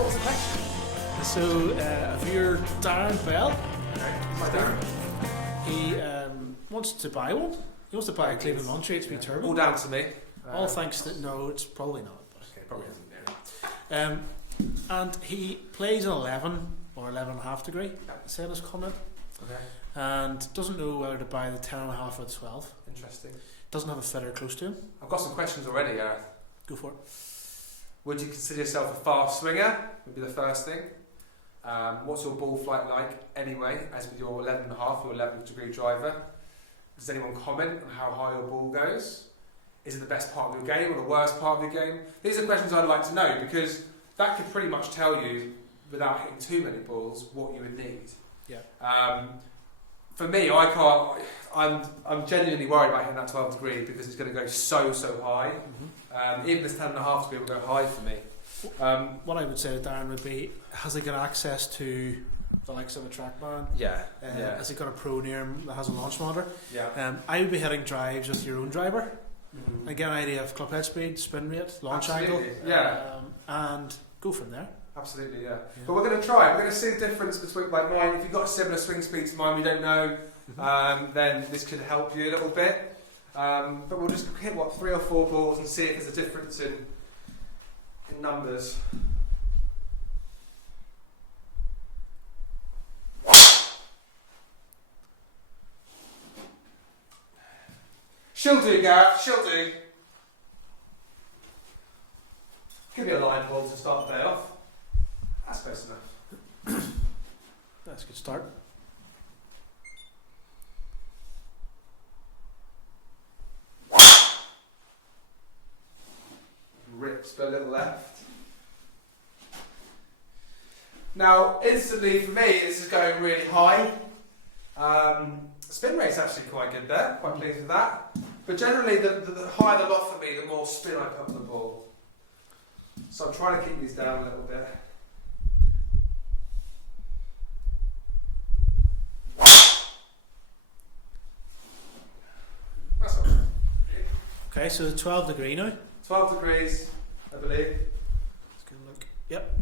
what was the question? So, if you're Darren Bell, he wants to buy one. He wants to buy a Cleveland Launcher HP Turbo. All down to me. All thanks to... No, it's probably not. But Okay, probably isn't. And he plays an 11 or 11.5 degree, said in his comment. Okay. And doesn't know whether to buy the 10.5 or the 12. Interesting. Doesn't have a fitter close to him. I've got some questions already, Gareth. Go for it. Would you consider yourself a fast swinger? Would be the first thing. What's your ball flight like anyway, as with your 11.5 or 11 degree driver? Does anyone comment on how high your ball goes? Is it the best part of your game or the worst part of your game? These are questions I'd like to know, because that could pretty much tell you, without hitting too many balls, what you would need. Yeah. For me, I can't. I'm genuinely worried about hitting that 12 degree because it's going to go so high. Mm-hmm. Even this 10.5 degree will go high for me. What I would say to Darren would be, has he got access to the likes of a TrackMan? Yeah. Has he got a pro near him that has a launch monitor? Yeah. I would be hitting drives with your own driver. Mm-hmm. And get an idea of club head speed, spin rate, launch Absolutely, angle, yeah. And go from there. Absolutely, yeah. But we're going to try. We're going to see the difference between, like mine. If you've got a similar swing speed to mine, we don't know. Then this could help you a little bit. But we'll just hit 3 or 4 balls and see if there's a difference in numbers. She'll do, Gareth. She'll do. Give me a line ball to start the day off. That's close enough. That's a good start. Rips, but a little left. Now, instantly for me, this is going really high. Spin rate's actually quite good there. Quite pleased with that. But generally, the higher the loft for me, the more spin I put on the ball. So I'm trying to keep these down a little bit. That's all right. Okay, so the 12 degree now. 12 degrees, I believe. Let's get a look. Yep.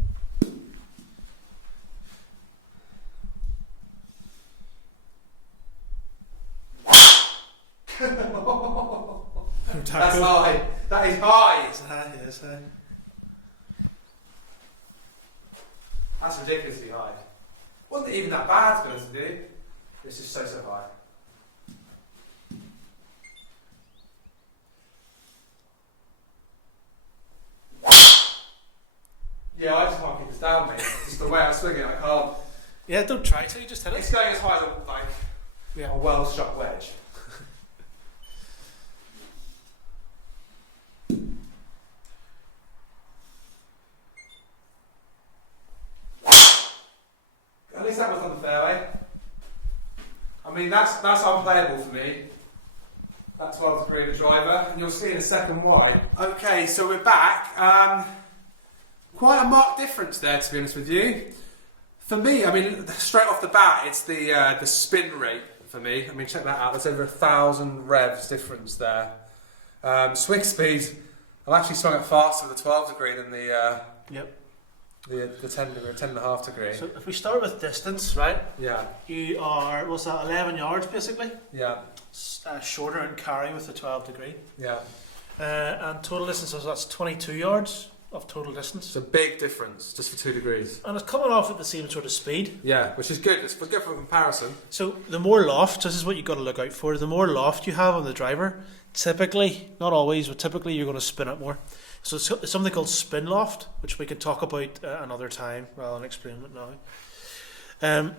That's high. That is high. It's high, yes, high. That's ridiculously high. Wasn't even that bad, to be honest with you. It's just so high. Yeah, I just can't keep this down, mate. Just the way I swing it, I can't. Yeah, don't try to, you just hit it. It's going as high as a well-struck wedge. At least that was on the fairway. I mean, that's unplayable for me. That 12 degree driver, and you'll see in a second why. Okay, so we're back. Quite a marked difference there, to be honest with you. For me, I mean, straight off the bat, it's the spin rate for me. I mean, check that out. There's over 1,000 revs difference there. Swing speed, I've actually swung it faster with the 12 degree than the 10.5 degree. So if we start with distance, right? Yeah. You are, what's that, 11 yards basically? Yeah. Shorter in carry with the 12 degree. Yeah. And total distance, so that's 22 yards of total distance. It's a big difference, just for 2 degrees. And it's coming off at the same sort of speed. Yeah, which is good. It's good for comparison. So the more loft, this is what you've got to look out for, the more loft you have on the driver, typically, not always, but typically you're going to spin it more. So it's something called spin loft, which we can talk about another time rather than explain it now.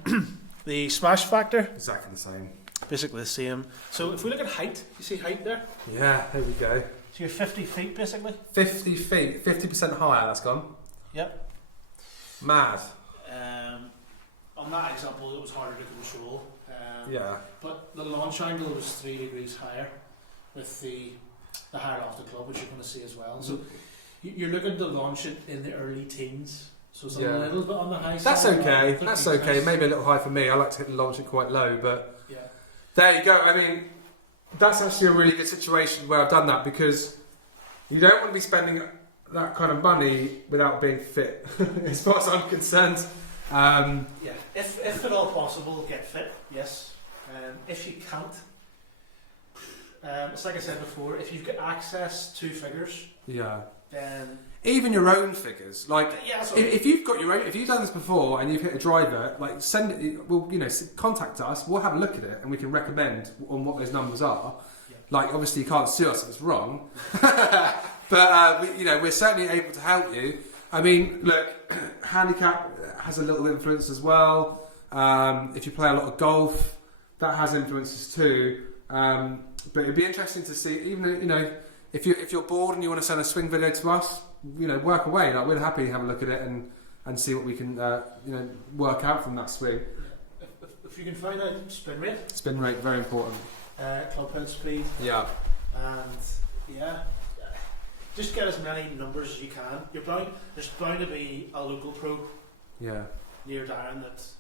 The smash factor, Exactly the same. basically the same. So if we look at height, you see height there? Yeah, there we go. So you're 50 feet basically? 50 feet, 50% higher, that's gone. Yep. Mad. On that example, it was harder to control. Yeah. But the launch angle was 3 degrees higher with the higher off the club, which you're going to see as well. So you're looking to launch it in the early teens. So it's a little bit on the high side. That's okay. That's okay. Maybe a little high for me. I like to launch it quite low, but there you go. I mean, that's actually a really good situation where I've done that, because you don't want to be spending that kind of money without being fit, as far as I'm concerned. Yeah, if at all possible, get fit. Yes. If you can't, it's like I said before. If you've got access to figures, Yeah. then Even your own figures, like yeah, that's what if you've got your own, if you've done this before and you've hit a driver, like send it. Well, contact us. We'll have a look at it and we can recommend on what those numbers are. Yeah. Like obviously you can't sue us if it's wrong, but we're certainly able to help you. I mean, look, handicap has a little influence as well. If you play a lot of golf, that has influences too. But it'd be interesting to see, even if you're bored and you want to send a swing video to us, work away. Like we're happy to have a look at it and see what we can work out from that swing. if you can find out spin rate, Spin rate, very important. club head speed, Yeah. and just get as many numbers as you can. There's bound to be a local pro Yeah. near Darren that's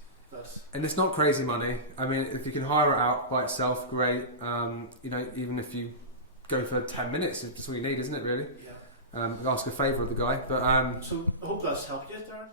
And it's not crazy money. I mean, if you can hire it out by itself, great. Even if you go for 10 minutes, it's all you need, isn't it? Really. yeah. Ask a favour of the guy, but So I hope that's helped you, Darren.